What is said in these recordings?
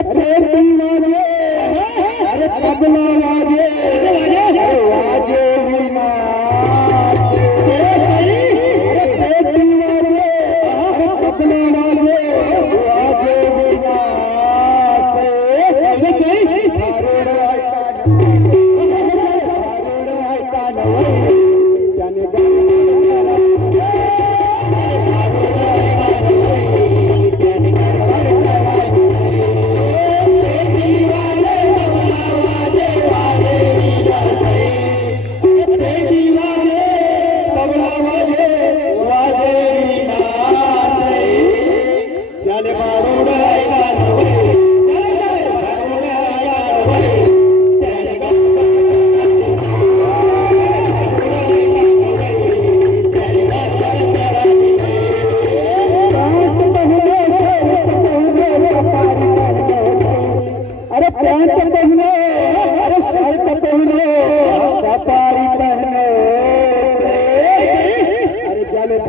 अरे दीवाने अरे तबला वाजे वाजे वीणा अरे दीवाने तबला वाजे वाजे वीणा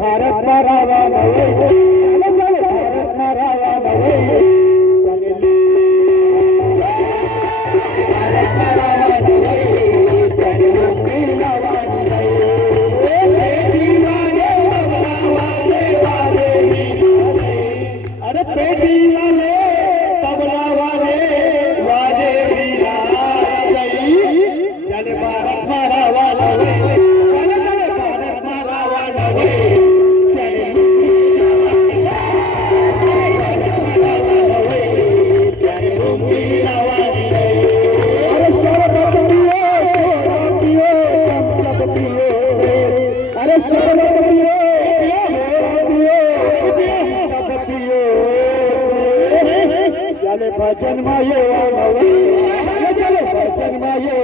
भारत मारावा भारत मारावा अरे पेटी वाले तबला वाले वाजे वीरा चल भारत मारावा भारत मारावा भजन माये भजन माये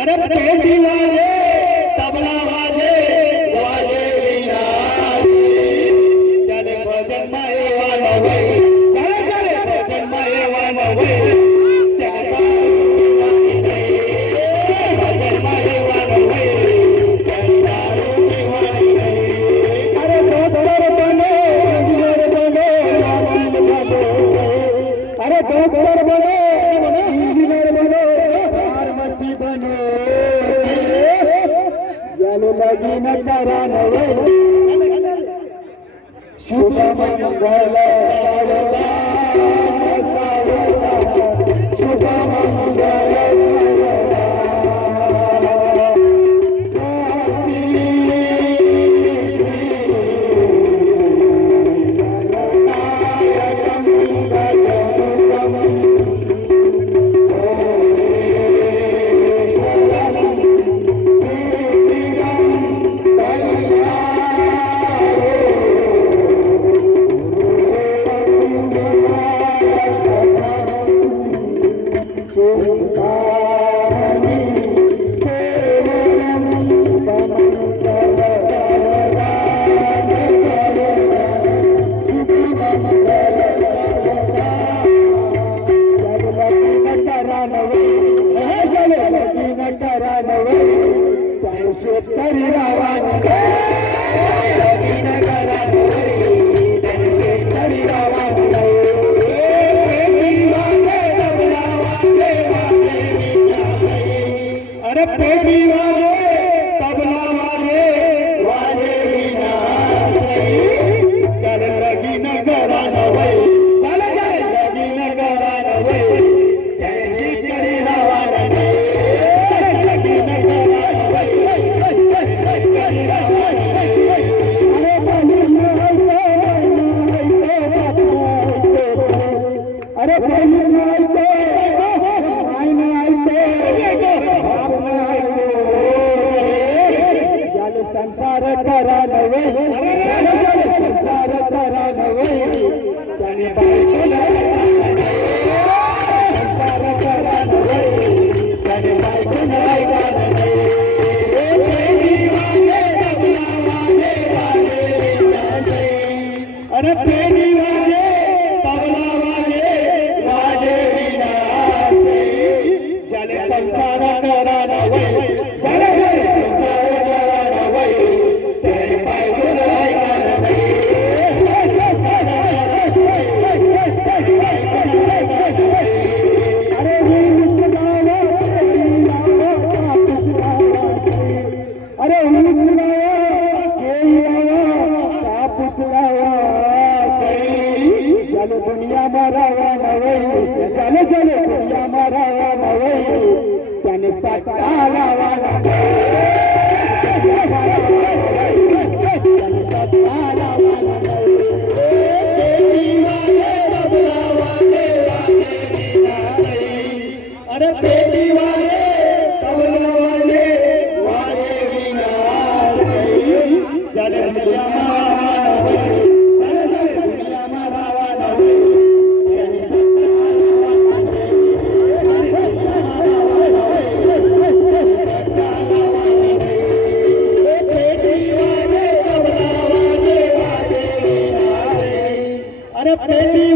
अरे पेटी वाले तबला वाले वाले वीणा चले भजन माये चले भजन माये अरे डॉक्टर बनो इंजीनियर बनो फार्मेसी बनो जल लगी न करान शुभ मंगल शुभ मंगल शेतकरी अरे पेटी वाले तबला वाले वाले वीणा चल लगी न करान चल लगी न करान शेतकरी लगी न करान चले दुनिया मारावा नवई त्याने सट्टा लावाला अरे पेटी वाले तबला वाले वाले विनार चले दुनिया मारावा चले दुनिया मारावा अरे पेटी